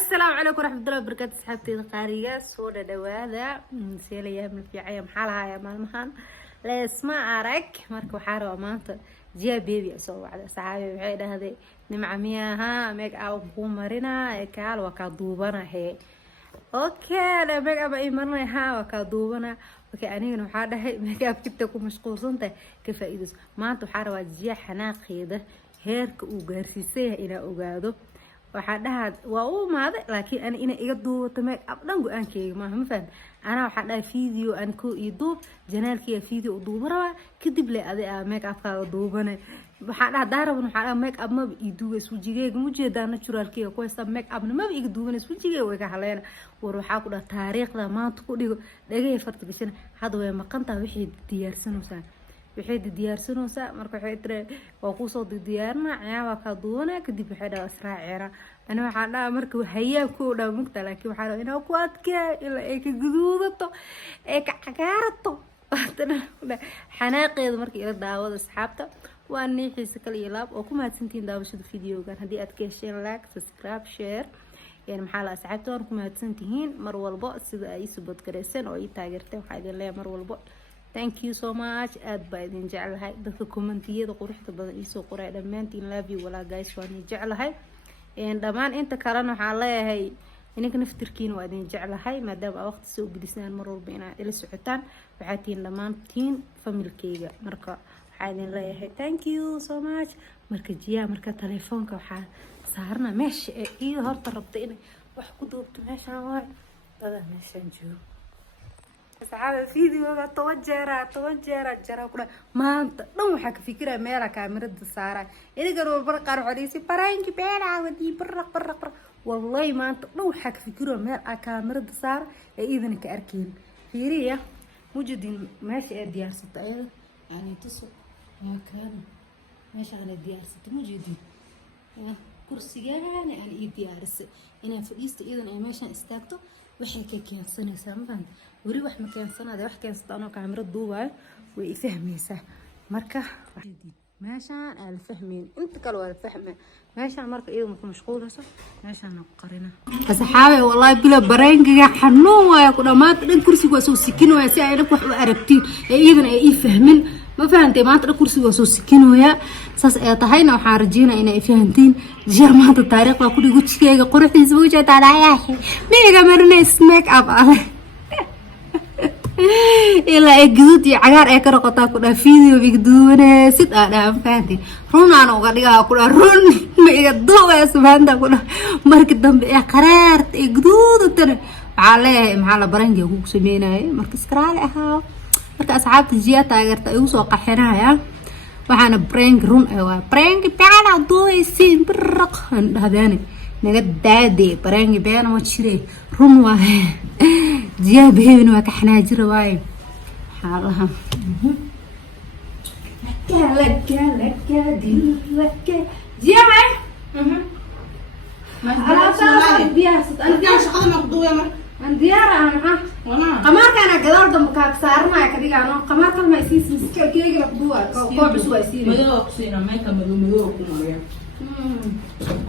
السلام عليكم ورحمة الله وبركاته. صحابتي القارية صورة دواذا سيليا من في عيام حالها يا مالمهان لا اسمع أرك مركو حارة ومانت جيا بيبي أسوي على صحابي بعيد هذه نمعميها ميك أو بومرنا كال وكادوبنا هي أوكي لا ميك أب أي مرة ها وكادوبنا أوكي أنا نحاده ميك أب تكتكو مشغول صنته كيف إيدس ما أنتو حارة جيا حناقي ده هيرك وجرسيسه إلى أوجاده waxaa dhahaa waa u maaday laakiin ana ina iga duubato make up dhan go-aankeyga maaha ma fahmi anaa waxaa dhahay video aan koo ii duub janaalkiiya video u duuba rabaa kadib le adi a make upkaaga duubane waxaa dhaha daaraban waxaa dhaha make up maba ii duubays wejigeyga mujeedaa naturalkeyga ku haysta make upna maba iga duubanays wejigeyga way ka haleena war waxaa ku dhaha taariikhda maanta ku dhigo dhagay farta gashana hadda way maqantaha wixii diyaarsanaysaa waxay diyaarsanaysaa marka waxay tiri waa ku soo diyaarna ciyaaba ka duwana kadib waxay dhaw israaciira ana waxa dhaha marka hayaa ku dhaw mugta laakiin waxa dhaw inaa ku adkaa ila ay ka guduudato ay ka cagaarato xanaaqeeda marka ila daawada asxaabta waa nixiisa kale iyo laab oo ku mahadsantiin daawashada videogan haddii aad ka hesheen like subscribe share يعني محل أسعدت وأنكم هتسنتين مر والبق سيد أي سبب كريسن أو أي تاجرته وحيد الله مر والبق thank you so much aad baa idin jeclahay dadka commentiyada quruxda badan ii soo qoray dhamaantiin love you wala guys waan jeclahay dhamaan inta kalena waxaan leeyahay inanka naftirkiina waa idin jeclahay maadaama waqti soo gudisnaan mar walba inaad ila socotaan waxaa tiin dhamaantiin familkeyga marka waxaan idin leeyahay thank you so much marka jiya marka telefoonka waxaa saarna meesha ee horta rabta inay wax ku duubto meeshaan waa dada meeshaan joogo saxaabada fiidiyooga toban jara kula maanta dhan waxa ka fikira meel kaamirada saaray iniga robar qaar xoriisi baraanki beelaa wadi barq wallahi maanta dhan waxa ka fikira meel kaamirada saar ee idan ka arkeen fiiriya mujidin meesha ay diyaarsatay yani tuso ma kaan meesha ay diyaarsatay mujidin kursigaan aan ii diyaarisay inaan fadhiisto idan ay meesha istaagto waxay ka keensanaysaa ma fahmi wari wax ma keensanaade wax keensata anoo kaamiro duubaayo way i fahmaysaa marka meeshaan aan la fahmayn inta kale waa la fahmaa meeshaan marka iyadu ku mashquulayso meeshaan ku qarina asxaabe wallahi bila bareengiga xanuun waaya ku dhamaad dhan kursiga waa soo sikinooya si ay wax u aragtiin ee iyadan ay i fahmin ma fahantay maanta dhan kursiga waa soo sikinooya saas ay tahayna waxaan rajeynayaa inay fahantiin jeer maanta taariikhda ku dhigo jikeyga quruxdiisa ugu jeedaa dhaayahay miiga marinays make up ilaa ay guduud iyo cagaar ay ka noqotaa ku dhaa video big duwane sid aa dhaa fahanti run aan uga dhigaa ku dhaa run ma iga duubaya subhaanta ku dhaa markii dambe ee qaraarta ee guduudatana waxaa leeyahay maxaa la barangiga kugu sameynaya marka iskaraale ahaa marka asxaabta jiya taageerta ay usoo qaxinaya waxaana prank run waa prank beena duuysiin birq dhahdaane naga daadee prank beena ma jiray run waa jiya beena waa ka xanaajira waay xaalaha laka dilaka jiya ma ala diyaasad ana shaqada ma duuya mar an diyaar aha qamaarka ana gadaal dambe ka saarnaa ka dhigaano qamaar kalma isiis keega la duwa ko cusub ay siin madow ku siina meeka madow ku mariya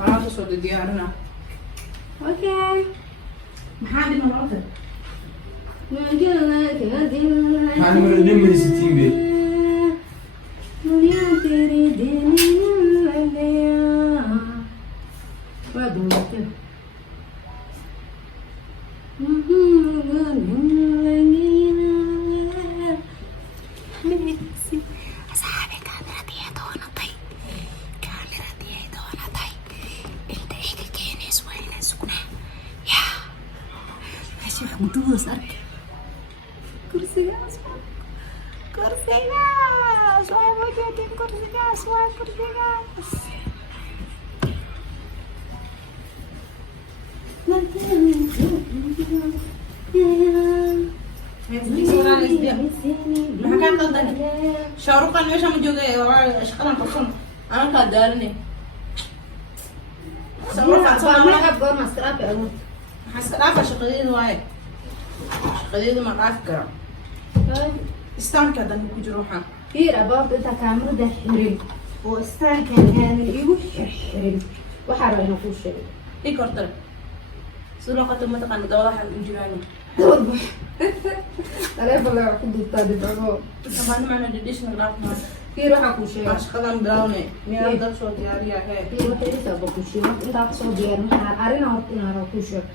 ala soo diyaarna okay maxaa dhima marta أنا من النمر ستيبي. يا تري دنيا لليا. وادو يا. أصحابي كاميرتي هدونا طيب. كاميرتي هدونا طيب. أنت إيش كينيس وين سكنة؟ يا. ماشي حمدوس أرك. كرسي أسود كرسي ناس وين وجدين كرسي ناس وين كرسي ناس شاروخان meesha ma joogay shaqadan qabsan aan ka daalnay sabab ma qab goor masraaf aad xasraafa shaqadeedu waay shaqadeedu ma qaaf kara istaanka dan ku jiro waxaan fiir abaabta inta kaamirada xirin oo istaanka aan igu xirin waxa rabaa inuu ku sheego i kortar sidoo kale mataqaan dawlaha u jiraan taleefon la ku duubtaa dhibco waxaan macna traditional laafma fiir waxaa kuu sheega shaqadan bilawne miyaan dad soo diyaariya hee fiir waxay intaa ba kuu sheega intaa kasoo diyaarin waxaan arina horta inaan kuu sheego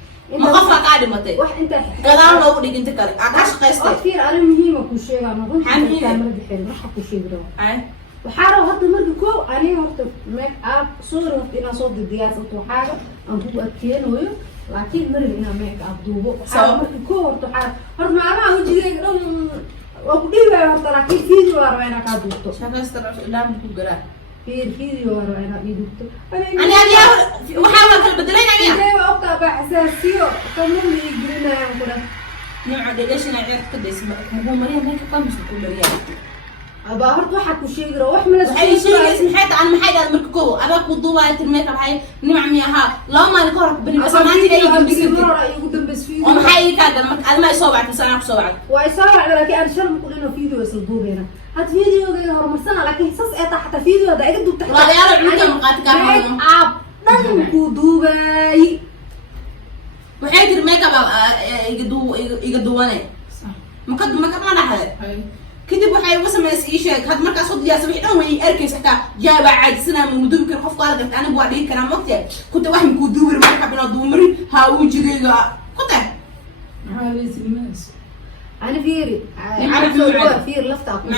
ma qofka kaa dhimatay wax inta gadaal loogu dhig inta kale aa ka shaqaystay fiir arrin muhiima kuu sheegaa ma runtii kaamala bixin waxa kuu sheegi rabo ay waxaa rabo hadda marka koow aniga horta make up sorry horta inaan soo diyaarsato waxaaga aan kugu adkeenayo laakiin marin inaan make up duubo waxaa marka koow horta waxaa horta maalmaha wejigayga dhan waa ku dhiibaya horta laakiin video waa rabaa inaa kaa duubto shaqaysta ilaam ku galaa fiir video waa rabaa inaa ii duubto waxaa waa kala bedelaynayaa intee ogtaa baa xasaasiyo kamala ii gelinayaan kula nooca dhegashina ceerka ka daysa muxuu mariya make up musu ku mariya abaa horta waxaa ku sheegi rabo wax mala waxay sheegaysa maxay tahay maxay dhaad marka koow adaa ku duubaya tirmeeka waxay nimc miyaha laba maalin ka hor ku bani samaantii ay ugu dambeys oo maxay ii kaa gal marka adma soo bactay sanaa ku soo bacday waa soo bacday laakiin aan shal ku dhino video isla duubeena had videoga horumarsana laakiin sas ee taxta video da iga duubta walaalayaal cunta maqaati ka make up dhan ku duubay waxay tir make up iga duwane maka ma dhaxay kadib waxay uga samaysay ii sheeg had markaas soo diyaarsan wixii dhan way arkaysa xitaa jaaba caajisana ma mudubi karo qofka ala garta anigu waa dhihi karaa mogtay kunta wax makuu duubir marka binoo duumari haa wejigayga kutay maxaa leesimaas أنا فيري فيري لفت أكو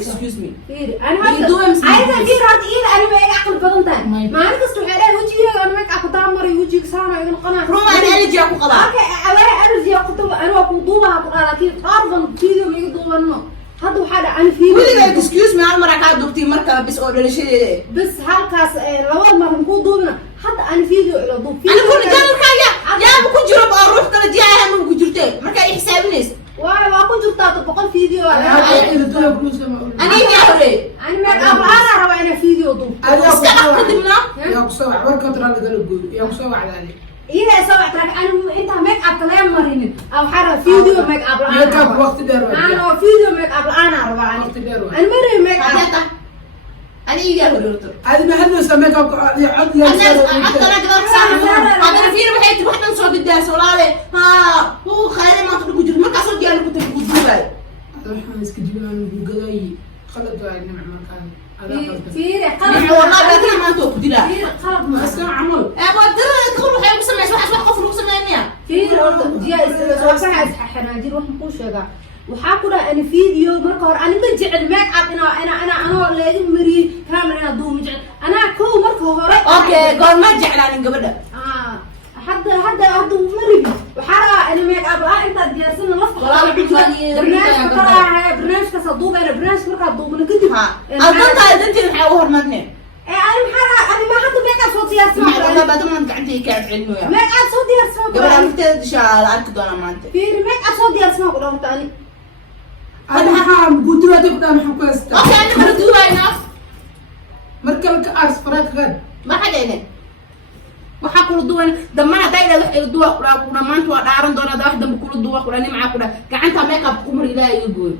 excuse me فيري أنا عايزة فيري هذا إيه أنا ما أعقل بدنتها ما أنا قصدي حاليا وجهي أنا ما أعقل تامري وجهك سارة إذا القناة روما أنا ألجي أكو قضاء أوكي أولا ألجي أكو أنا أكو ضوبها لكن أرضا فيديو ما يقدر منه هذا حاجة أنا فيري ولي excuse me أنا مرة كانت دوبتي مركب بس أورد شيء بس هالكاس لو ما نكون ضوبنا حتى أنا فيديو إلى ضوب أنا كل جال الحاجة يا بكون جرب أروح كلا جاي هم بكون جرتين مركب يحساب ناس waa ku jirtaa boqol video أنا إني أوري أنا ما أنا ربع أنا فيديو ضوب استقدمنا يا قصوى وركض راه قالوا قول يا قصوى على عليه إيه سوى تراك أنا أنت ميك أب كلام مريني أو حرا فيديو ميك أب ميك اب وقت دير أنا فيديو ميك أب أنا ربع وقت دير أنا مري ميك أب أنا إيجي أوري هذه ما حد يسمى ميك اب يعد لا أنا فيلم حياتي واحدة نصور الدرس ولا عليه ها هو خالي ما تقول جد ما كسر ديالي كنت بقول جواي هذا احنا نسكجون بقلاي خلد واحد نمع مكان فيري قلب والله بأكل ما توك دلا فيري قلب ما بس عمل أبغى ترى تدخل وحياة بسمع واحد قفل وسمع إني فيري أرد جاي صراحة حناجر واحد مش هذا وحاكله أنا فيديو مركور أنا بجعل ميك أب أنا لازم مري كاميرا دوم جعل أنا كو مركور أوكي قول ما جعلاني قبل حتى مري وحرا أنا ميك أب أنت جالسين نلصق برنامج كصدوق أنا برنامج مركب دوم أنا كنت أظن أنت الحوار مدني أنا حرا أنا ما حط ميك أب صوتي أسمع والله بعد ما أنت عندي كعب علمي ميك أب صوتي أسمع قبل أن تدش على أركض أنا ما أنت في ميك أب صوتي أسمع ولا تاني أنا حام قلت له تبقى محكوست أوكي أنا مرتوبة هنا مركب كأس فرق غد ما حدا هنا waxaa kula duwan dhammaan hadday wax duwa qura maanta waa dhaaran doona wax dambe kula duwa qura nimca kula gacanta make up ku mar ilaa iga gooy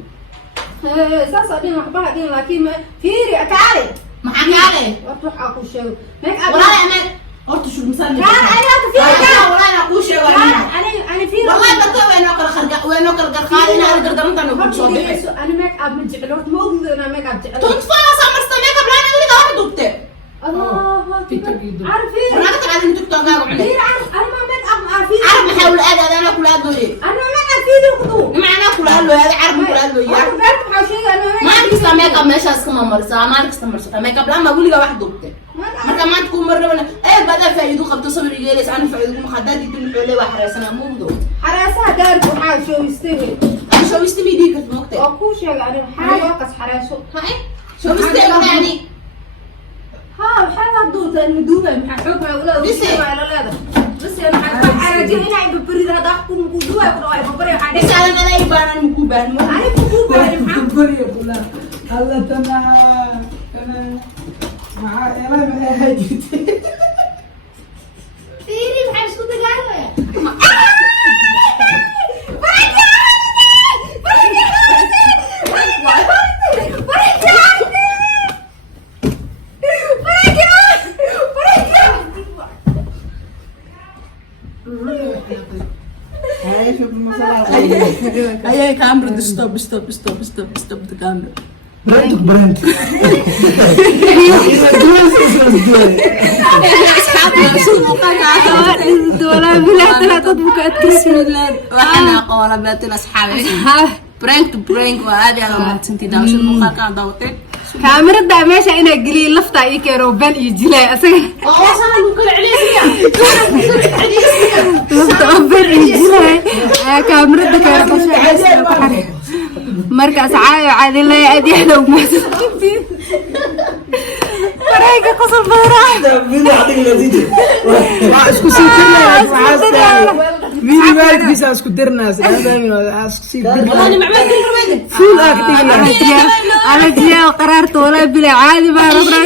saas adin waxba hadin laakiin fiiri akaale maxaa kaale waxa ku sheego make up walaal amal horta shul misal kaan ana ku fiiri walaal ku sheego ana fiiri wallahi dadka weeno kala qarqaad ina aan gardarantan ku soo bixi ana make up ma jeclo ma ogdo ana make up jeclo tunt fara samarsta make up lana waliga wax dubte الله عارفين انا كنت قاعد تيك توك اقعد انا ما ميك اب عارفين عارف بحاول ادي انا كل هذا لي انا ما ميك اب فيديو خذوه معنا كل هذا هذا عارف كل هذا يا انا بعرف بحاول شيء انا ما عندك ميك اب ماشي اسكما مرسا ما عندك مرسا ميك اب لما اقول لك واحد دكتور marka maanta ku marna wala ee bada faa'iido qabto sabir yeelis aan faa'iido ma xadaadi dul xoole wax xaraasana muudo xaraasa gaar ku xaa show istay aan show istay diik moqtay oo ku sheegay ani xaa qas xaraaso hay show istay yani ها حاجة دوتا المدوبة مححوبها ولا بس أنا حاجة هنا ببريد هذا أحكم مكوبة ولا ببريد حاجة بس أنا لا يبان أنا مكوبة أنا مكوبة كبري ولا هلا أنا مع أنا هاجيت فيري بحاجة شو تقاله هاي شوف المسألة هي كاميرا ستوب ستوب ستوب ستوب ستوب الكاميرا براند ولا بلا لا تطبق بسم الله وحنا قولا بلاتي الاصحاب برانك وهذه انا ما تنتي داوش المقال كان داوتي كاميرا دا ماشي انا قلي لفتا اي كيرو بان يجلا اسا اصلا نقول عليه لفتا بان يجلا كاميرا دا كيرو markaas caayo caadi la adeeyna u maasay barayga qosol baraa فيديو عطيك نتيجة اسكو سيدنا فيديو مالك بيس اسكو درناس هذا اسكو سيدنا انا ما عملت الرميد فول اكتينا انا جاي قررت ولا بلا عادي ما ربنا